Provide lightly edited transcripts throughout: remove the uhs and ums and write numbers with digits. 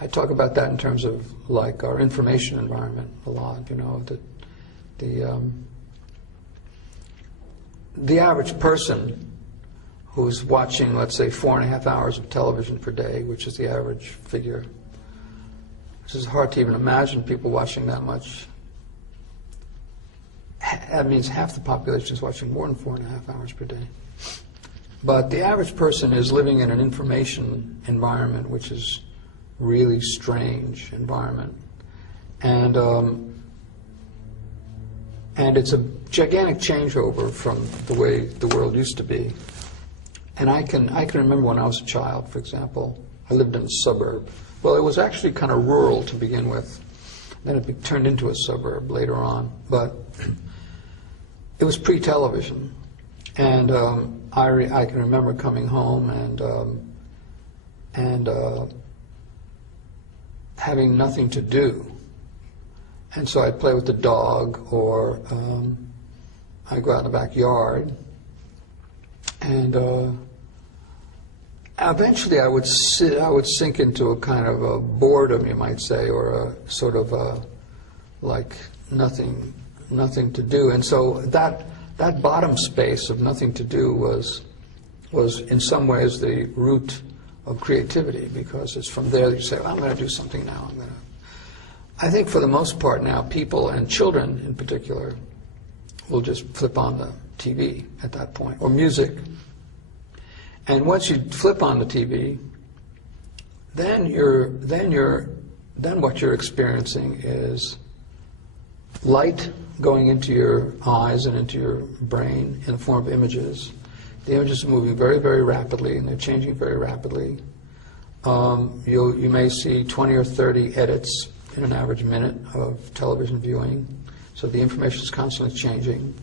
I talk about that in terms of like our information environment a lot. You know, the average person who's watching, let's say, 4.5 hours of television per day, which is the average figure. Which is hard to even imagine people watching that much. That means half the population is watching more than 4.5 hours per day. But the average person is living in an information environment, which is really strange environment. And it's a gigantic changeover from the way the world used to be. And I can remember when I was a child, for example, I lived in a suburb. Well, it was actually kind of rural to begin with. Then it turned into a suburb later on. But it was pre-television. And I can remember coming home and having nothing to do. And so I'd play with the dog, or I'd go out in the backyard. And eventually I would sink into a kind of a boredom, you might say, or a sort of like nothing to do. And so that bottom space of nothing to do was in some ways the root of creativity, because it's from there that you say, well, I'm going to do something now. I think for the most part now, people, and children in particular, will just flip on the TV at that point, or music. And once you flip on the TV, then what you're experiencing is light going into your eyes and into your brain in the form of images. The images are moving very, very rapidly, and they're changing very rapidly. You may see 20 or 30 edits in an average minute of television viewing, so the information is constantly changing.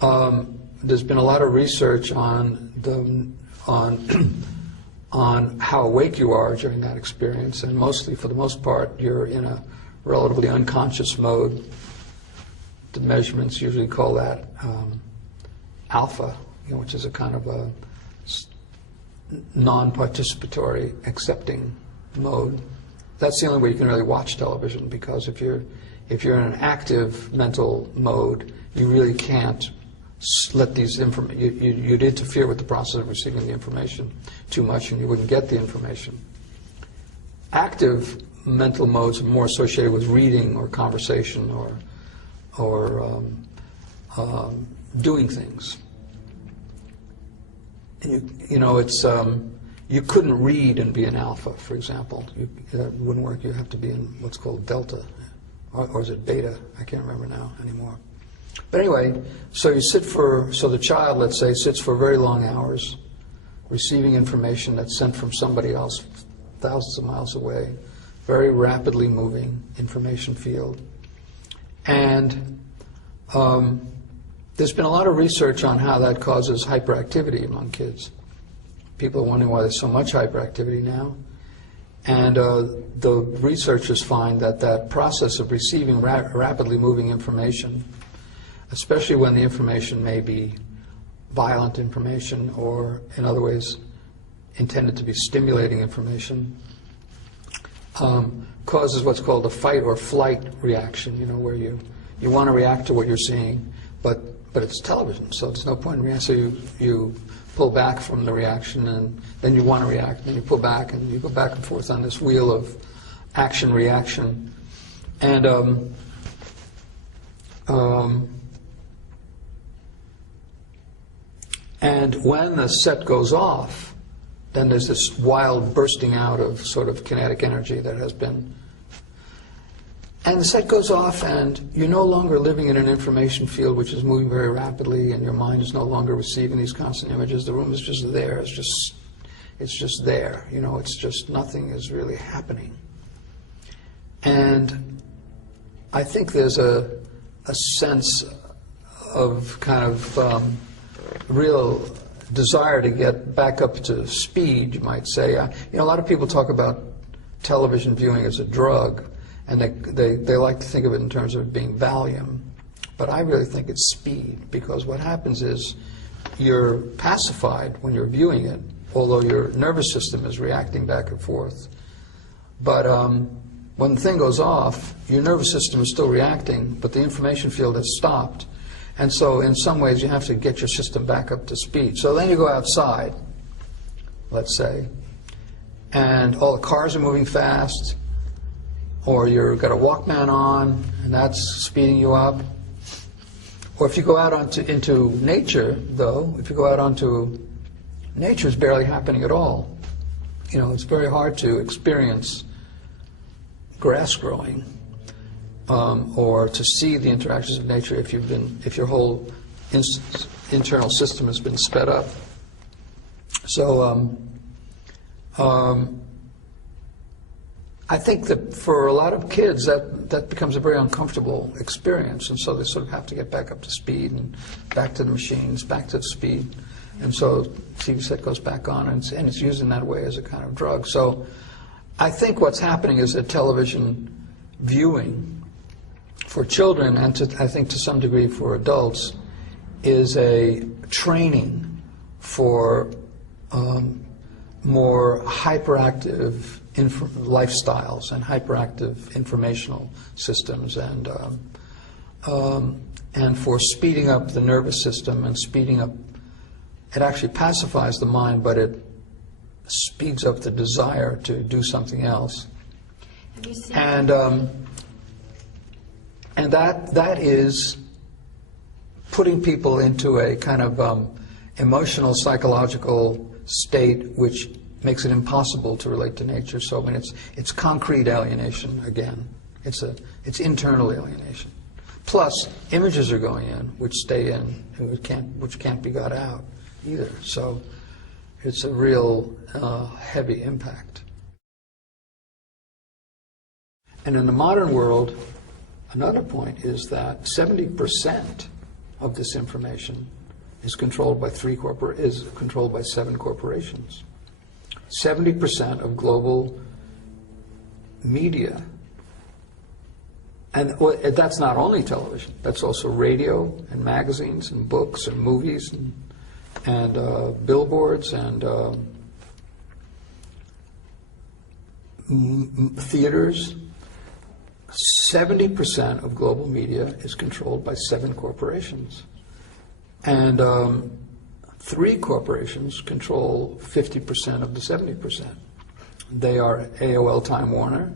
There's been a lot of research on how awake you are during that experience, and mostly, for the most part, you're in a relatively unconscious mode. The measurements usually call that alpha, which is a kind of a non-participatory accepting mode. That's the only way you can really watch television, because if you're in an active mental mode, you really can't let these you'd interfere with the process of receiving the information too much, and you wouldn't get the information. Active mental modes are more associated with reading or conversation or doing things. And you couldn't read and be an alpha, for example. That wouldn't work. You have to be in what's called delta, or is it beta? I can't remember now anymore. But anyway, so the child, let's say, sits for very long hours, receiving information that's sent from somebody else, thousands of miles away, very rapidly moving information field. And there's been a lot of research on how that causes hyperactivity among kids. People are wondering why there's so much hyperactivity now. And the researchers find that process of receiving rapidly moving information, especially when the information may be violent information, or in other ways intended to be stimulating information, causes what's called a fight or flight reaction, where you want to react to what you're seeing, but it's television, so there's no point in reacting. So you pull back from the reaction, and then you want to react, and then you pull back, and you go back and forth on this wheel of action-reaction. And when the set goes off, then there's this wild bursting out of sort of kinetic energy that has been. And the set goes off, and you're no longer living in an information field which is moving very rapidly, and your mind is no longer receiving these constant images. The room is just there. It's just there. It's just nothing is really happening. And I think there's a sense of kind of real desire to get back up to speed, you might say. A lot of people talk about television viewing as a drug, and they like to think of it in terms of it being Valium. But I really think it's speed, because what happens is you're pacified when you're viewing it, although your nervous system is reacting back and forth. But when the thing goes off, your nervous system is still reacting, but the information field has stopped. And so in some ways you have to get your system back up to speed. So then you go outside, let's say, and all the cars are moving fast, or you've got a Walkman on, and that's speeding you up. Or if you go out into nature, though, if you go out onto nature, it's barely happening at all. You know, it's very hard to experience grass growing, or to see the interactions of nature if your whole internal system has been sped up. So I think that for a lot of kids that becomes a very uncomfortable experience, and so they sort of have to get back up to speed and back to the machines, back to the speed, and so TV set goes back on, and it's used in that way as a kind of drug. So I think what's happening is that television viewing for children, and I think to some degree for adults, is a training for more hyperactive lifestyles and hyperactive informational systems, and for speeding up the nervous system and speeding up. It actually pacifies the mind, but it speeds up the desire to do something else. And that is putting people into a kind of emotional, psychological state which makes it impossible to relate to nature. So I mean, it's concrete alienation again. It's internal alienation. Plus, images are going in which stay in, which can't be got out either. So it's a real heavy impact. And in the modern world, another point is that 70% of this information is controlled by 7 corporations. 70% of global media, and that's not only television. That's also radio and magazines and books and movies and billboards and theaters. 70% of global media is controlled by 7 corporations. And 3 corporations control 50% of the 70%. They are AOL Time Warner,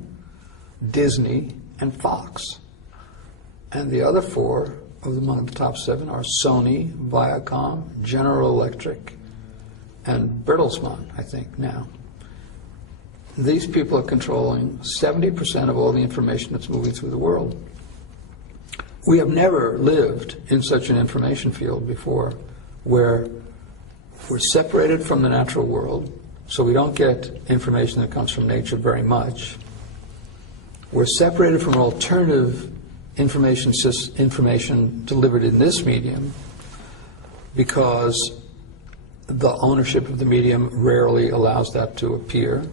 Disney, and Fox. And the other 4 among the top 7 are Sony, Viacom, General Electric, and Bertelsmann, I think, now. These people are controlling 70% of all the information that's moving through the world. We have never lived in such an information field before, where we're separated from the natural world, so we don't get information that comes from nature very much. We're separated from alternative information delivered in this medium, because the ownership of the medium rarely allows that to appear.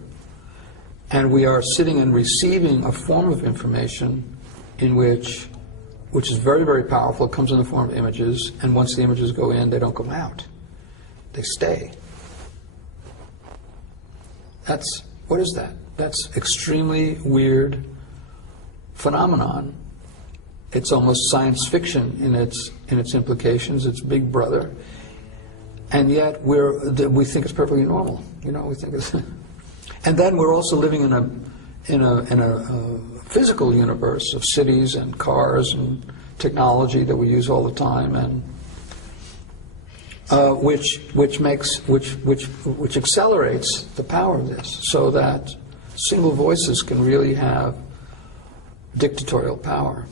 And we are sitting and receiving a form of information which is very, very powerful. It comes in the form of images, and once the images go in, they don't come out. They stay. What is that? That's extremely weird phenomenon. It's almost science fiction in its implications. It's Big Brother, and yet we think it's perfectly normal. You know, we think it's. And then we're also living in a physical universe of cities and cars and technology that we use all the time, and which accelerates the power of this, so that single voices can really have dictatorial power.